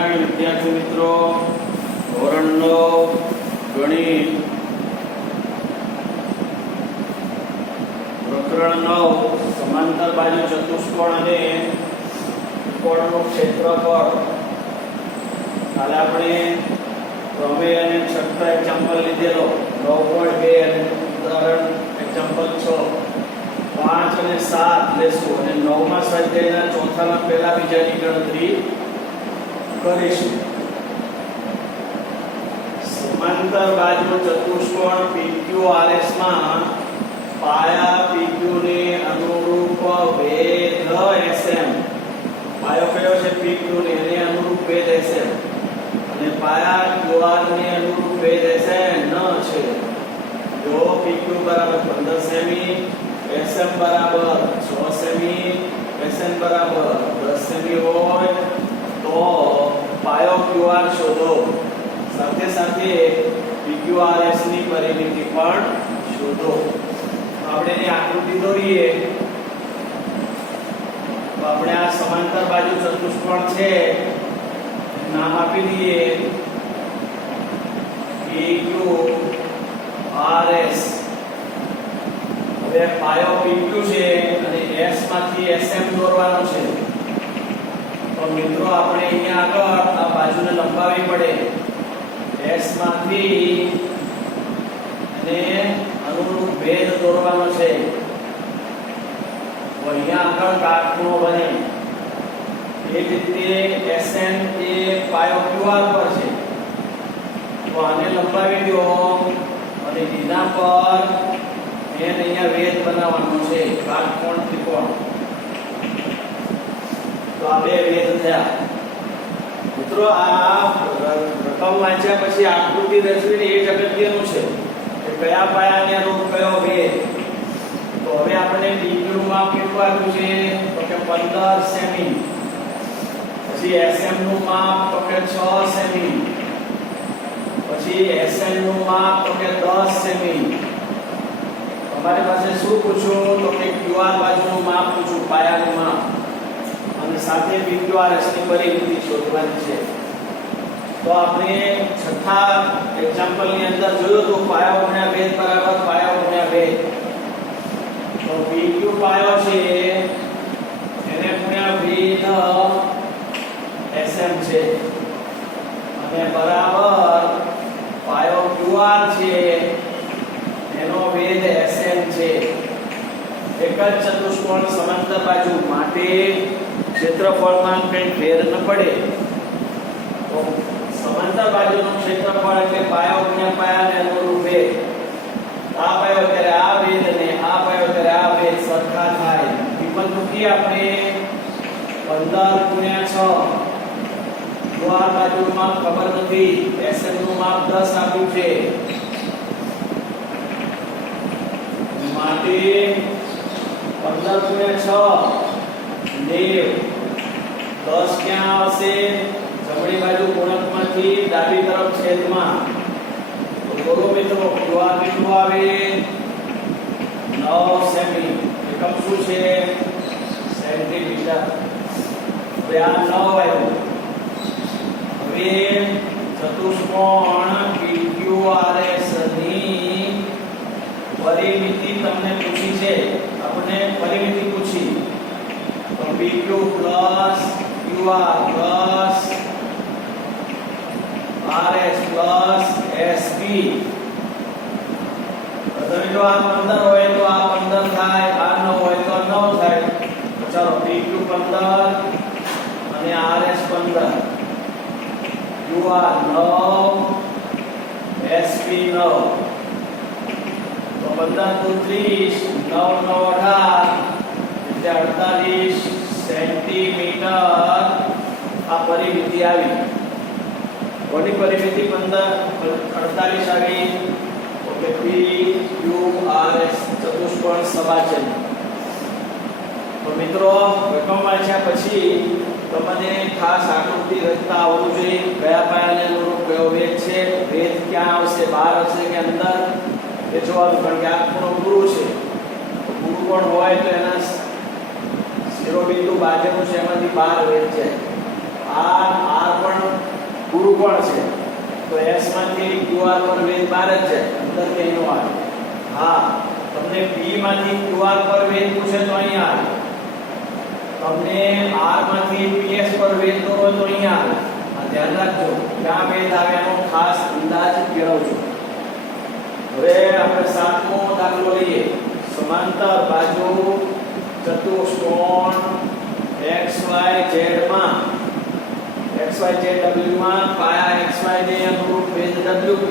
નમસ્કાર વિદ્યાર્થી મિત્રો, ધોરણ 9 ગણિત પ્રકરણ 9 સમાંતર બાજુ ચતુષ્કોણ અને ત્રિકોણનું ક્ષેત્રફળ. કાલે આપણે પ્રમેય અને છઠ્ઠો એક્ઝામ્પલ લીધેલો 9.2 અને ઉદાહરણ એક્ઝામ્પલ 6, 5 અને 7 લેશું અને 9મા સ્વાધ્યાયના ચોથાના પહેલા બીજાની ગણતરી કરીશું. સમાંતર બાજુ ચતુષ્કોણ PQRS માં પાયા PQ ને અનુરૂપ ભેદ SM, પાયો કયો છે PQ ને એને અનુરૂપ ભેદ SM અને પાયા QR ને અનુરૂપ ભેદ SN છે. જો PQ બરાબર 15 સેમી, SM બરાબર 6 સેમી, SN બરાબર 10 સેમી હોય તો પાયો QR શોધો. સાથે સાથે PQRS ની પરિમિતિ પણ શોધો. આપણે એની આકૃતિ દોરીએ તો આપણે આ સમાંતર બાજુ ચતુષ્કોણ છે, નામ આપી દઈએ PQRS. હવે પાયો PQ છે અને S માંથી SM દોરવાનો છે. તો મિત્રો આપણે અહીંયા આગળ આ બાજુને લંબાવવી પડે. S માંથી અને અનુરૂપ ભેદ દોરવાનો છે. તો અહીંયા આગળ કાટખૂણો બને. એ જ રીતે SN એ પાયો QR પર છે. તો આને લંબાવી દો અને બીજા પર એને અહીંયા ભેદ બનાવવાનો છે, કાટકોણ ત્રિકોણ. તો આ બે ભેદ થયા. મિત્રો આ રકમ વાંચ્યા પછી આકૃતિ દર્શાવીને એ જ અગત્યનું છે કે કયા પાયાને અનુરૂપ કયો ભેદ. તો હવે આપણે PQ નું માપ કેટલું આપ્યું છે તો કે 15 સેમી. પછી SM નું માપ તો કે 6 સેમી. પછી SN નું માપ તો કે 10 સેમી. તમારી પાસે શું પૂછ્યું તો કે QR બાજુનું માપ પૂછ્યું, પાયાનું માપ, અને સાથે PQRS ની પરિમિતિ શોધવાની છે. તો આપણે છઠ્ઠા એક્ઝામ્પલ ની અંદર જોયું તો પાયો ગુણ્યા ભેદ બરાબર પાયો ગુણ્યા ભેદ. તો PQ પાયો છે એને ગુણ્યા ભેદ SM છે અને બરાબર પાયો QR છે એનો ભેદ SN છે. એક જ ચતુષ્કોણ સમાંતર બાજુ માટે ક્ષેત્રફળમાં કંઈ ફેર ન પડે. તો સમાંતર બાજુનું ક્ષેત્રફળ એટલે પાયો ગુણ્યા પાયાને અનુરૂપ ભેદ. આ પાયો ત્યારે આ ભેદ અને આ પાયો ત્યારે આ ભેદ સરખા થાય. કિંમત મૂકી આપણે 15 ગુણ્યા 6. જો આ બાજુનું માપ ખબર નથી, SN નું માપ 10 આપ્યું છે માટે 15 ગુણ્યા 6 90. 10 ક્યાં આવશે? જમણી બાજુ ગુણકમાંથી ડાબી તરફ છેદમાં. તો બોલો મિત્રો QR કેટલું આવે? 9 સેમી. એકમ શું છે? સેન્ટીમીટર. હવે આ 9 આવ્યું. હવે ચતુષ્કોણ PQRS ની પરિમિતિ તમને પૂછી છે. આપણે પરિમિતિ પૂછી તો PQ QR RS SB. તમે જો આ 15 હોય તો આ 15 થાય, આ 9 હોય તો 9 થાય. તો ચાલો PQ 15 અને RS 15, QR 9, SB 9. તો 15 × 30, 9 × 18 એટલે 48 સેન્ટીમીટર આ પરિમિતિ આવી. કોની પરિમિતિ 48 આવી? તો કે PQRS ચતુષ્કોણ સભાજન. તો મિત્રો રકમ વાંચ્યા પછી તમને ખાસ આકૃતિ રચતા આવવું જોઈએ. કયા પાયાને અનુરૂપ કયો ભેદ છે, ભેદ ક્યાં આવશે, બહાર હશે કે અંદર, એ જોવાનું. કારણ કે આ ખૂણો ગુરુ છે. તો ગુરુ કોણ હોય તો એના શિરોબિંદુ બાજુનું છે એમાંથી બહાર ભેદ છે. આ R પણ ગુરુ કોણ છે? તો x માંથી qr પર વેધ બહાર જ જાય, અંદર કઈ નો આવે. હા, તમને p માંથી qr પર વેધ પૂછે તો અહીંયા આવે. તમને r માંથી ps પર વેધ દોરો તો અહીંયા આવે. આ ધ્યાન રાખજો, ક્યાં વેધ આવે એનો ખાસ અંદાજ કેળવજો. હવે આપણે સાતમો દાખલો લઈએ. સમાંતર બાજુ ચતુષ્કોણ XYZ માં XYZW માં પાયા XY ને અનુરૂપ વેધ WP,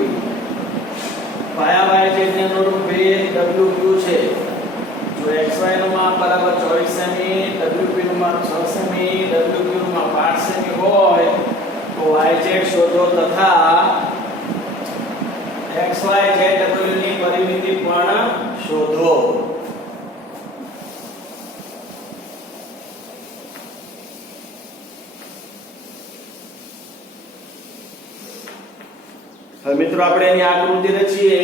પાયા YZ ને અનુરૂપ વેધ WQ છે. જો XY નું માપ બરાબર 24 સેમી, WP નું માપ 6 સેમી, WQ નું માપ 8 સેમી હોય તો YZ શોધો તથા XYZW ની પરિમિતિ પણ શોધો. હવે મિત્રો આપણે એની આકૃતિ રચીએ.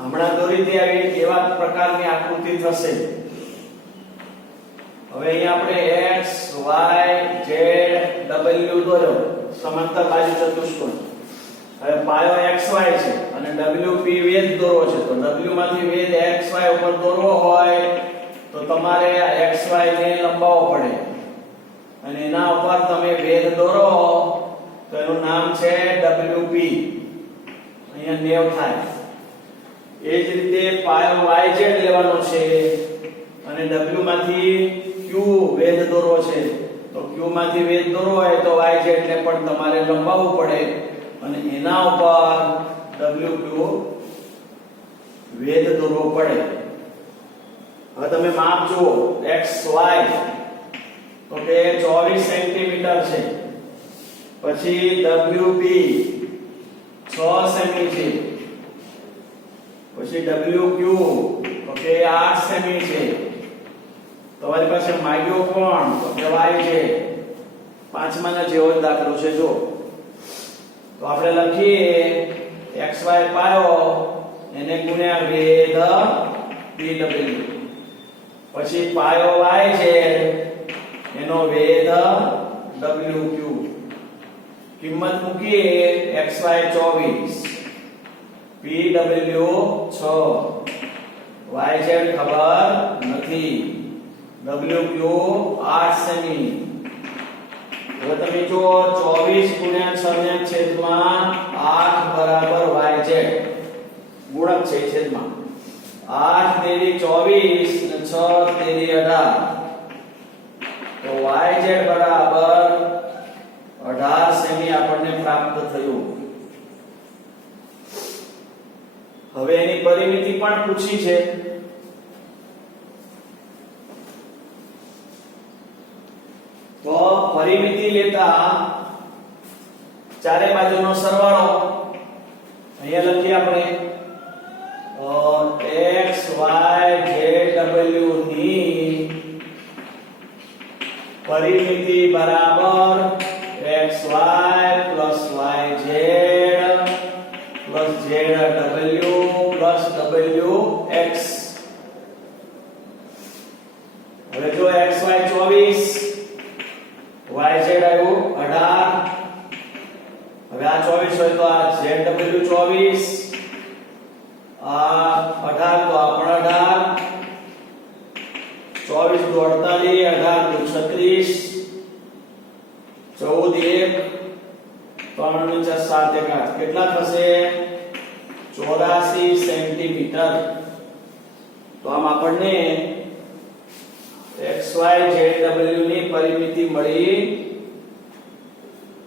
હમણાં દોરીથી આવી કેવા પ્રકારની આકૃતિ થશે. હવે અહીંયા આપણે x y z w દોર્યો સમાંતર બાજુ ચતુષ્કોણ. હવે પાયો xy છે અને wp વેધ દોરવો છે. તો w માંથી વેધ xy ઉપર દોરવો હોય તો તમારે આ xy ને લંબાવવો પડે અને એના ઉપર તમે વેધ દોરો તો એનું નામ છે wp. અહીંયા 90 થાય. એ જ રીતે પાયો yz લેવાનો છે અને w માંથી q વેધ દોરવો છે. તો q માંથી વેધ દોરવો હોય તો yz ને પણ તમારે લંબાવવું પડે અને એના ઉપર wq વેધ દોરવો પડે. હવે તમે માપ જુઓ xy તો કે 24 સેન્ટીમીટર છે. પછી wp 6 સેમી છે. પછી wq તો કે 8 સેમી છે. તમારી પાસે માગ્યો કોણ? તો કે yz. પાંચમાનો જેવો જ દાખલો છે. જો તો આપણે લખીએ xy પાયો એને ગુણ્યા વેધ pw. પછી પાયો y છે એનો વેધ wq. કિંમત મૂકીએ xy 24, pw 6, yz ખબર નથી, wq 8 સેમી. હવે તમે જો 24 ગુણ્યા 6 ને છેદમાં 8 બરાબર yz ગુણક છે છેદમાં 8 તેરી 24 ને 6 તેરી 18 તો yz બરાબર 18 સેમી આપણને પ્રાપ્ત થયું. હવે એની પરિમિતિ પણ પૂછી છે. તો પરિમિતિ લેતા ચારે બાજુનો સરવાળો અહીંયા લખીએ આપણે x y z w ની પરિમિતિ બરાબર xy plus yz plus zw plus wx. હવે જો xy 24, yz આવ્યું 18. હવે આ 24 હોય તો આ zw 24, આ 18 તો આ પણ 18. 24 દુ 48, 18 દુ 36, 14 1 3 4 7 1 8 કેટલા થશે? 84 સેન્ટીમીટર. તો આમ આપણને xy zw ની પરિમિતિ મળી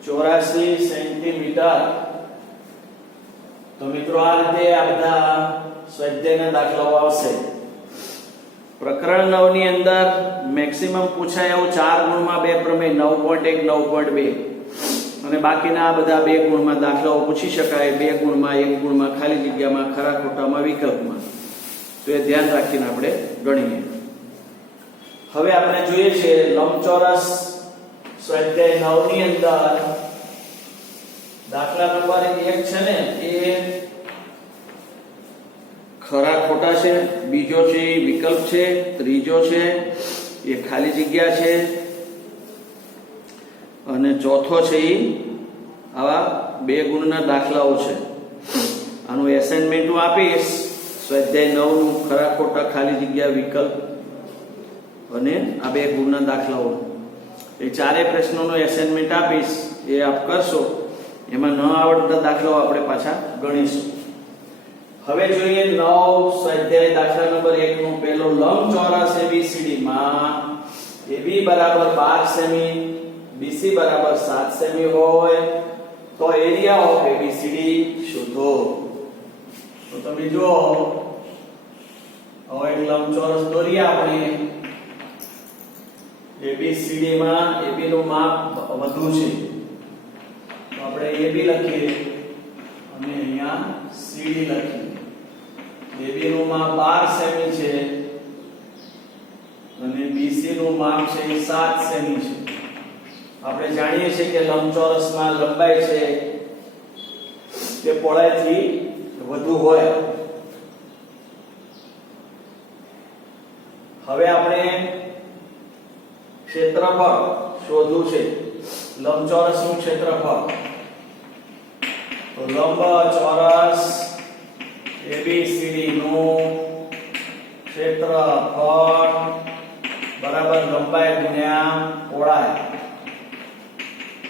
84 સેન્ટીમીટર. તો મિત્રો આ રીતે આ બધા સ્વાધ્યાયના દાખલાઓ આવશે. પ્રકરણ 9 ની અંદર મેક્સિમમ પૂછાય એવું 4 ગુણમાં 2 પ્રમેય 9.1 9.2 અને બાકીના આ બધા 2 ગુણમાં દાખલાઓ પૂછી શકાય. 2 ગુણમાં 1 ગુણમાં ખાલી જગ્યામાં ખરા ખોટામાં વિકલ્પમાં. તો એ ધ્યાન રાખીને આપણે ગણીએ. હવે આપણે જોઈએ છે લંબચોરસ સ્વાધ્યાય 9 ની અંદર દાખલા નંબર 1 છે ને એ ખરા ખોટા છે, બીજો છે એ વિકલ્પ છે, ત્રીજો છે એ ખાલી જગ્યા છે અને ચોથો છે એ આવા 2 ગુણના દાખલાઓ છે. આનું એસાઇનમેન્ટ હું આપીશ. સ્વાધ્યાય 9 નું ખરા ખોટા ખાલી જગ્યા વિકલ્પ અને આ 2 ગુણના દાખલાઓ, એ ચારે પ્રશ્નોનું એસાઇનમેન્ટ આપીશ. એ આપ કરશો. એમાં ન આવડતા દાખલાઓ આપણે પાછા ગણીશું. હવે જોઈએ 9 સ્વાધ્યાય દાખલા નંબર 1 નો પહેલો. લંબચોરસ ABCD માં AB બરાબર 12 સેમી, BC બરાબર 7 સેમી હોય તો એરિયા ઓફ ABCD શોધો. તો તમે જો હવે એક લંબચોરસ દોરીએ આપણે. ABCD માં AB નું માપ વધુ છે તો આપણે AB લખીએ અને અહીંયા CD લખીએ. AB નું માપ 12 સેમી છે અને BC નું માપ છે 7 સેમી છે. આપણે જાણીએ છીએ કે લંબચોરસમાં લંબાઈ છે તે પહોળાઈથી વધુ હોય. હવે આપણે ક્ષેત્રફળ શોધવું છે. લંબચોરસનું ક્ષેત્રફળ. તો લંબચોરસ ABCD નું ક્ષેત્રફળ બરાબર લંબાઈ ગુણ્યા પહોળાઈ.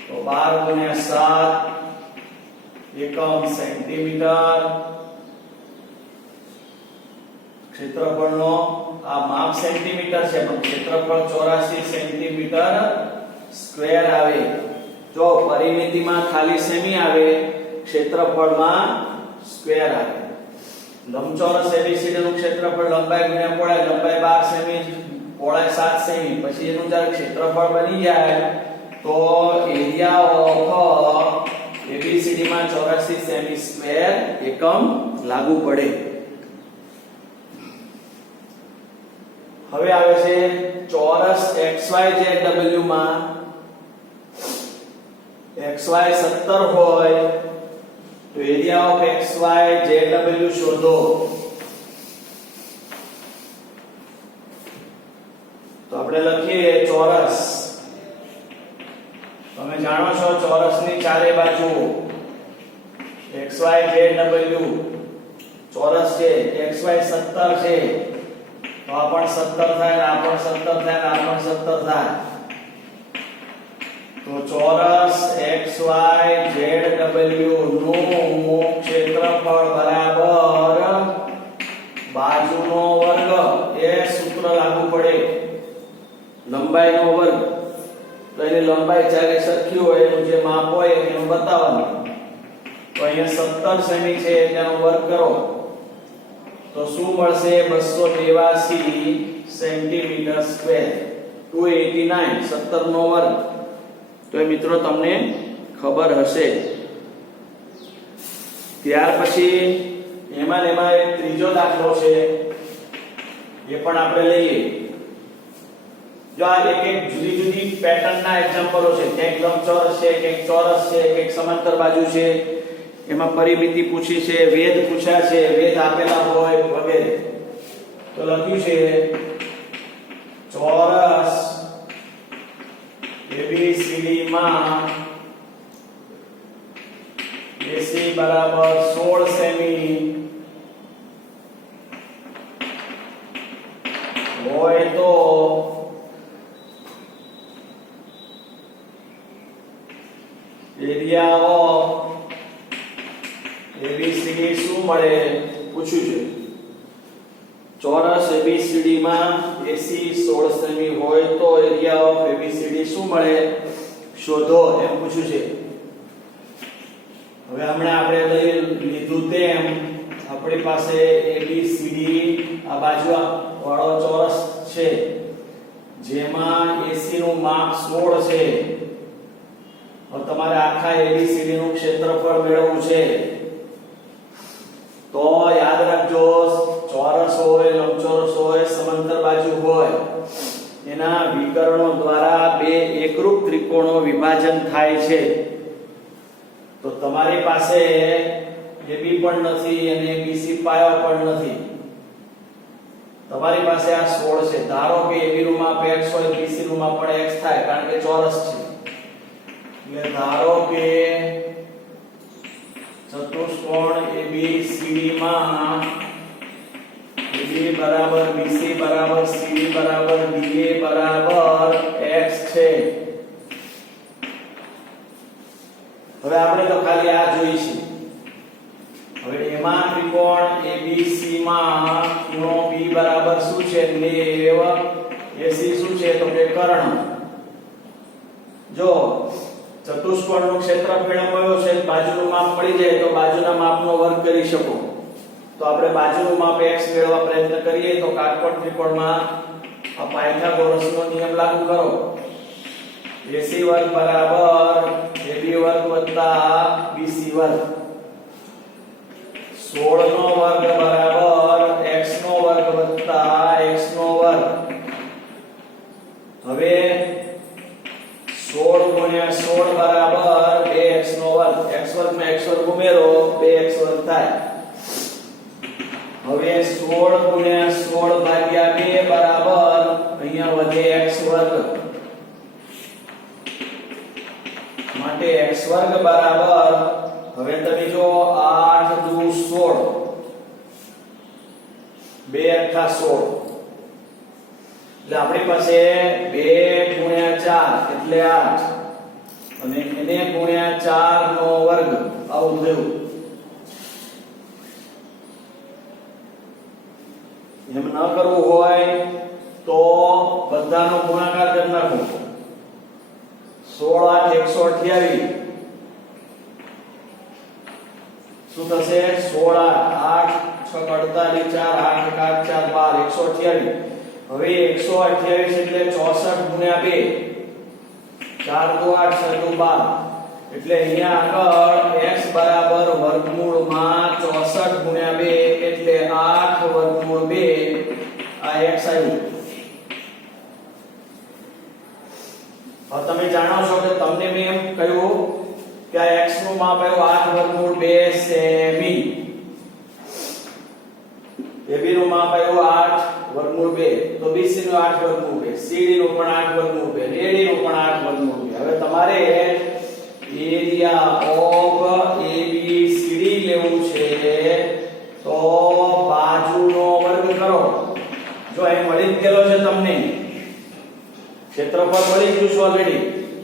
તો 12 ગુણ્યા 7 એકમ સેન્ટીમીટર. ક્ષેત્રફળનો આ માપ સેન્ટીમીટર છે પણ ક્ષેત્રફળ 84 સેન્ટીમીટર સ્ક્વેર આવે. જો પરિમિતિમાં ખાલી સેમી આવે, ક્ષેત્રફળમાં સ્ક્વેર આવે. લંબચોરસ ABCD નું ક્ષેત્રફળ લંબાઈ ગુણ્યા પહોળાઈ. લંબાઈ 12 સેમી, પહોળાઈ 7 સેમી. પછી એનું જ્યારે ક્ષેત્રફળ બની જાય તો એરિયા ઓફ ABCD માં 84 સેમી સ્ક્વેર એકમ લાગુ પડે. હવે આવે છે ચોરસ XYZW માં XY 17 હોય તો એરિયા ઓફ XYZW શોધો. તો આપણે લખીએ ચોરસ. તમે જાણો છો ચોરસની ચારે બાજુ XYZW ચોરસ છે. XY 17 છે તો આ પણ 17 થાય, આ પણ 17 થાય, આ પણ 17 થાય. તો ચોરસ XYZW નું ક્ષેત્રફળ બરાબર બાજુનો વર્ગ. એ સૂત્ર લાગુ પડે. લંબાઈનો વર્ગ. તો એની લંબાઈ જ્યારે સરખી હોય એનું જે માપ હોય એનું બતાવવાનું. તો અહીંયા 17 સેમી છે તેનો વર્ગ કરો તો શું મળશે? 283 સેન્ટીમીટર સ્ક્વેર. 289 17 નો વર્ગ. તો એ મિત્રો તમને ખબર હશે. ત્યાર પછી એમાં એક ત્રીજો દાખલો છે, એ પણ આપણે લઈએ. જો આ એક જુદી જુદી પેટર્નના એક્ઝામ્પલો છે. એક લંબચોરસ છે, એક ચોરસ છે, એક સમાંતર બાજુ છે. એમાં પરિમિતિ પૂછી છે, વેધ પૂછ્યા છે, વેધ આપેલા હોય વગેરે. તો લખ્યું છે ચોરસ ABCD માં AC બરાબર 16 સેમી હોય તો એરિયા ઓફ ABCD શું મળે પૂછ્યું છે. ચોરસ ABCD માં AC 16 સેમી હોય તો એરિયા ઓફ ABCD શું મળે શોધો એમ પૂછ્યું છે. હવે હમણાં આપણે લીધું તેમ આપણી પાસે ABCD આ બાજુ વાળો ચોરસ છે જેમાં AC નું માપ 16 છે. હવે તમારે આખા ABCD નું ક્ષેત્રફળ મેળવવું છે. તો યાદ રાખજો, ચોરસ હોય, લંબચોરસ હોય, સમાંતર બાજુ હોય, એના વિકર્ણો દ્વારા બે એકરૂપ ત્રિકોણો વિભાજન થાય છે. તો તમારી પાસે AB પણ નથી અને BC પાયો પણ નથી. તમારી પાસે આ 16 છે. ધારો કે AB નું માપ x હોય, BC નું માપ પણ x થાય કારણ કે ચોરસ છે. એટલે ધારો કે CD માં AB બરાબર BC બરાબર CD બરાબર DA બરાબર X છે. હવે આપણે તો ખાલી આ જોઈશું. હવે એમાં ત્રિકોણ ABC માં ખૂણો B બરાબર શું છે 90, AC શું છે તો કે કર્ણ. જો ચતુષ્કોણનું ક્ષેત્રફળ મળ્યો છે, બાજુનું માપ મળી જાય તો બાજુના માપનો વર્ગ કરી શકો. તો આપણે બાજુનું માપ x મેળવવા પ્રયત્ન કરીએ તો કાટકોણ ત્રિકોણમાં આ પાયથાગોરસનો નિયમ લાગુ કરો. AC વર્ગ બરાબર AB વર્ગ વત્તા BC વર્ગ. 16 નો વર્ગ બરાબર x નો વર્ગ વત્તા x નો વર્ગ. હવે 16 ગુણ્યા 16 બરાબર 2x નો વર્ગ. x વર્ગમાં x વર્ગ ઉમેરો 2x વર્ગ થાય. હવે 16 ગુણ્યા 16 ભાગ્યા 2 બરાબર અહીંયા વધે x વર્ગ. માટે x વર્ગ બરાબર હવે તમે જો 8 દુ 16 2 અઠ્ઠા 16 એટલે આપણી પાસે 2 ગુણ્યા 4 એટલે 8 અને એને ગુણ્યા 4 નો વર્ગ આવું થયું. એમ ન કરવું હોય તો બધાનો ગુણાકાર કરી નાખો. 16 8 128 શું થશે? 16 8 6 48 4 8 4 4 12 128. હવે 128 એટલે 64 ગુણ્યા 2 4 દુ 8 6 દુ 12 એટલે અહીંયા આગળ x બરાબર વર્ગમૂળમાં 64 ગુણ્યા 2 એટલે 8 વર્ગમૂળ 2 આ x આવ્યું. હવે તમે જાણો છો કે તમને મેં એમ કહ્યું કે આ x નું માપ આવ્યું 8 વર્ગમૂળ 2 સેમી. AB નું માપ આવ્યું 8 વર્ગમૂળ 2 તો BC નું 8 વર્ગમૂળ 2, CD નું પણ 8 વર્ગમૂળ 2, AD નું પણ 8 વર્ગમૂળ 2. હવે તમારે એરિયા ઓફ ABCD લેવું છે તો બાજુનો વર્ગ કરો. જો અહીં મળી જ ગયેલો છે તમને ક્ષેત્રફળ મળી ગયું છે ઓલરેડી.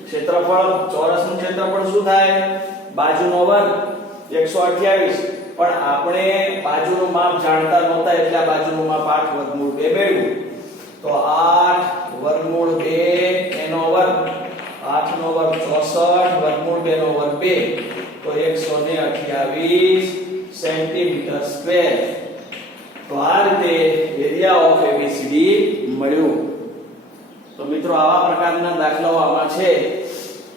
ક્ષેત્રફળ ચોરસનું ક્ષેત્રફળ શું થાય? બાજુનો વર્ગ 128. પણ આપણે બાજુનું માપ જાણતા નહોતા એટલે આ બાજુનું માપ 8 વર્ગમૂળ 2 મેળવ્યું. તો 8 વર્ગમૂળ 2 એનો વર્ગ 8 નો વર્ગ 64 વર્ગમૂળ 2 નો વર્ગ 2 તો 128 સેન્ટીમીટર સ્ક્વેર. તો આ રીતે એરિયા ઓફ ABCD મળ્યું. તો મિત્રો આવા પ્રકારના દાખલાઓ આમાં છે.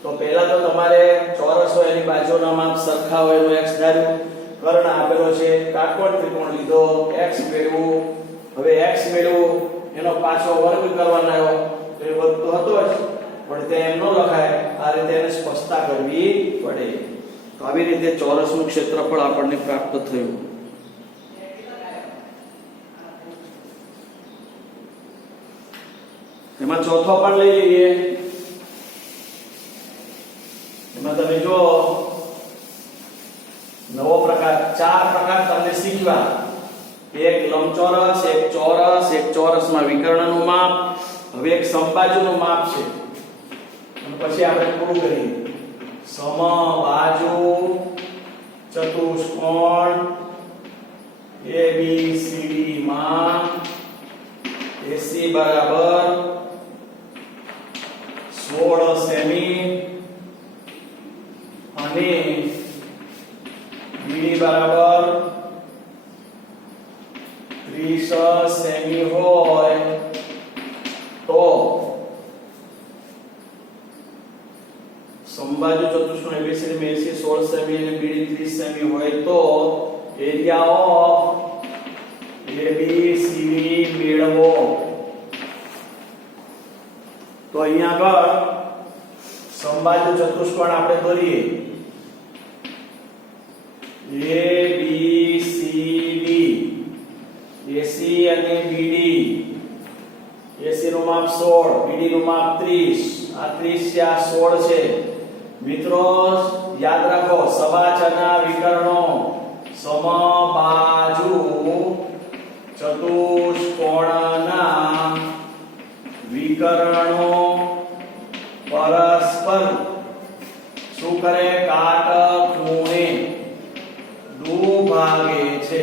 તો પહેલા તો તમારે ચોરસ હોય એની બાજુના માપ સરખા હોય એનું x ધાર્યું, કર્ણ આપેલો છે, કાટકોણ ત્રિકોણ લીધો, x મેળવ્યું. હવે x મેળવ્યું એનો પાછો વર્ગ કરવાનો આવ્યો તો એ વર્ગ તો હતો જ પણ તે એમ ન લખાય. આ રીતે એને સ્પષ્ટતા કરવી પડે. તો આવી રીતે ચોરસનું ક્ષેત્રફળ આપણને પ્રાપ્ત થયું. એમાં ચોથો પણ લઈ લઈએ. એમાં તમે જો નવો પ્રકાર, 4 પ્રકાર તમને શીખવા. એક લંબચોરસ, એક ચોરસ, એક ચોરસમાં વિકર્ણનું માપ, હવે એક સમબાજુનું માપ છે. અને પછી આપણે પૂરું કરીએ. સમબાજુ ચતુષ્કોણ ABCD માં AC બરાબર 16 સેમી અને BD બરાબર 30 સેમી હોય તો સમબાજુ ચતુષ્કોણ ABCD માં AC 16 સેમી અને BD 30 સેમી હોય તો એરિયા ઓફ ABCD મેળવો. તો અહીંયા આગળ સમબાજુ ચતુષ્કોણ આપણે દોરીએ. ABCD AC અને BD. AC નું માપ 16, BD નું માપ 30. આ 30 છે, આ 16 છે. મિત્રો યાદ રાખો સબાચના વિકર્ણો સમબાજુ ચતુષ્કોણના વિકર્ણો પરસ્પર શું કરે? કાટખૂણે દુભાગે છે.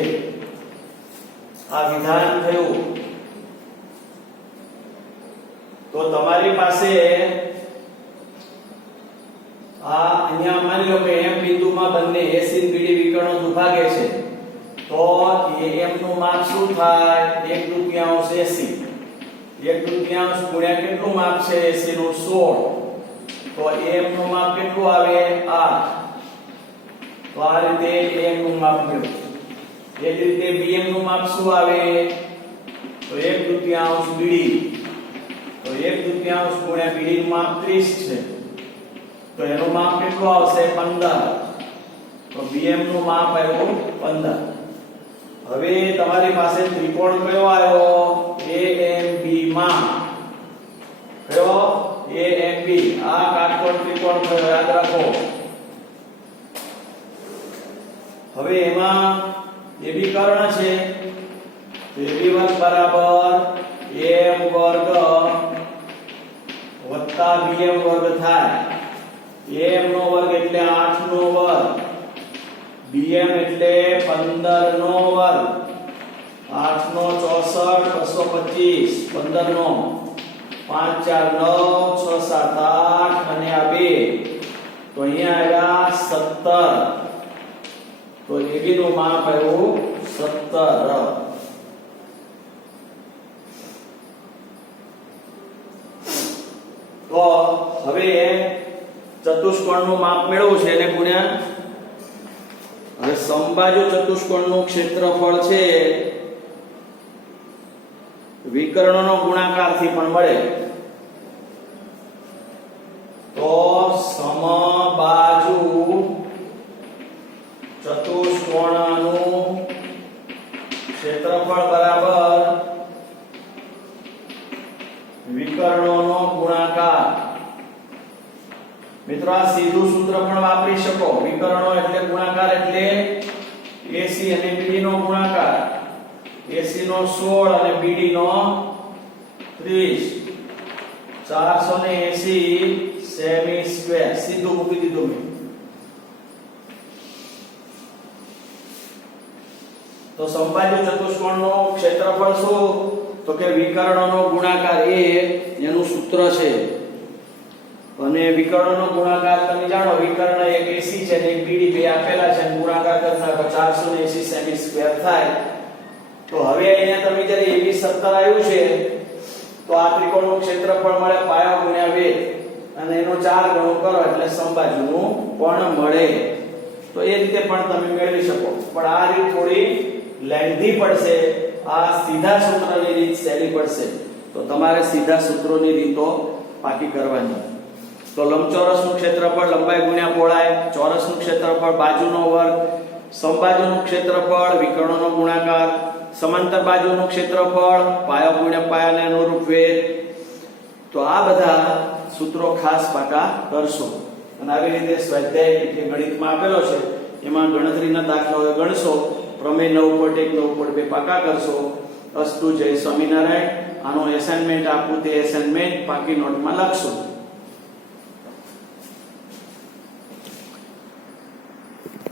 આ વિધાન થયું. તો તમારી પાસે આ અહીંયા માની લો કે M બિંદુમાં બંને AC અને BD વિકર્ણો દુભાગે છે. તો AM નું માપ શું થાય? 1/2 AC. 1/2 ગુણ્યા કેટલું માપ છે? AC નું 16. તો AM નું માપ કેટલું આવે? 8. તો આ રીતે AM નું માપ મળ્યું. એ જ રીતે BM નું માપ શું આવે? તો 1/2 BD. તો 1/2 ગુણ્યા BD નું માપ 30 છે. તો એનું માપ કેટલું આવશે? 15. તો BM નું માપ આવ્યું 15. હવે તમારી પાસે ત્રિકોણ કયો આવ્યો? AMB માં કયો? AMB. આ કાટકોણ ત્રિકોણ કયો? યાદ રાખો. હવે એમાં AB કર્ણ છે. તો AB વર્ગ બરાબર AM વર્ગ વત્તા BM વર્ગ થાય. AM નો વર્ગ એટલે 8 નો વર્ગ, BM એટલે 15 નો વર્ગ. 8 નો 64 225, 15 નો 5 4 9 6 7 8 અને આ 2. તો અહીંયા આવ્યા 17. તો AB નું માપ આવ્યું 17. તો હવે ચતુષ્કોણનું માપ મેળવવું છે એને ગુણ્યા. હવે સમબાજુ ચતુષ્કોણનું ક્ષેત્રફળ છે વિકર્ણનો ગુણાકારથી પણ મળે. તો સમબાજુ ચતુષ્કોણનું ક્ષેત્રફળ બરાબર વિકર્ણોનો ગુણાકાર. મિત્રો આ સીધું સૂત્ર પણ વાપરી શકો. વિકર્ણો એટલે ગુણાકાર એટલે AC અને BD નો ગુણાકાર. AC નો 16 અને BD નો 30. 480 સેમી સ્ક્વેર. સીધું મૂકી દીધું મેં. તો સમબાજુ ચતુષ્કોણનો ક્ષેત્રફળ શું? તો કે વિકર્ણોનો ગુણાકાર એ એનું સૂત્ર છે. અને વિકર્ણનો ગુણાકાર તમે જાણો, વિકર્ણ એક AC છે અને એક BD બે આપેલા છે અને ગુણાકાર કરતા 480 સેમી સ્ક્વેર થાય. તો હવે અહીંયા તમે જ્યારે AB 17 આવ્યું છે તો આ ત્રિકોણનું ક્ષેત્રફળ મળે પાયો ગુણ્યા વેધ અને એનો 4 ગણો કરો એટલે સમબાજુનું પણ મળે. તો એ રીતે પણ તમે મેળવી શકો. પણ આ રીત થોડી લેન્ધી પડશે. આ સીધા સૂત્રની રીત સહેલી પડશે. તો તમારે સીધા સૂત્રોની રીતો પાકી કરવાની. તો લંબચોરસનું ક્ષેત્રફળ લંબાઈ ગુણ્યા પહોળાઈ, ચોરસનું ક્ષેત્રફળ બાજુનો વર્ગ, સમબાજુનું ક્ષેત્રફળ વિકર્ણોનો ગુણાકાર, સમાંતર બાજુનું ક્ષેત્રફળ પાયો ગુણ્યા પાયાને અનુરૂપ વેધ. તો આ બધા સૂત્રો ખાસ પાકા કરશો. અને આવી રીતે સ્વાધ્યાય કે ગણિતમાં આપેલો છે એમાં ગણતરીના દાખલાઓ ગણશો. પ્રમેય 9.1 9.2 પાકા કરશો. અસ્તુ જય સ્વામિનારાયણ. આનો એસાઇનમેન્ટ આપું તે એસાઇનમેન્ટ પાકી નોટમાં લખશો.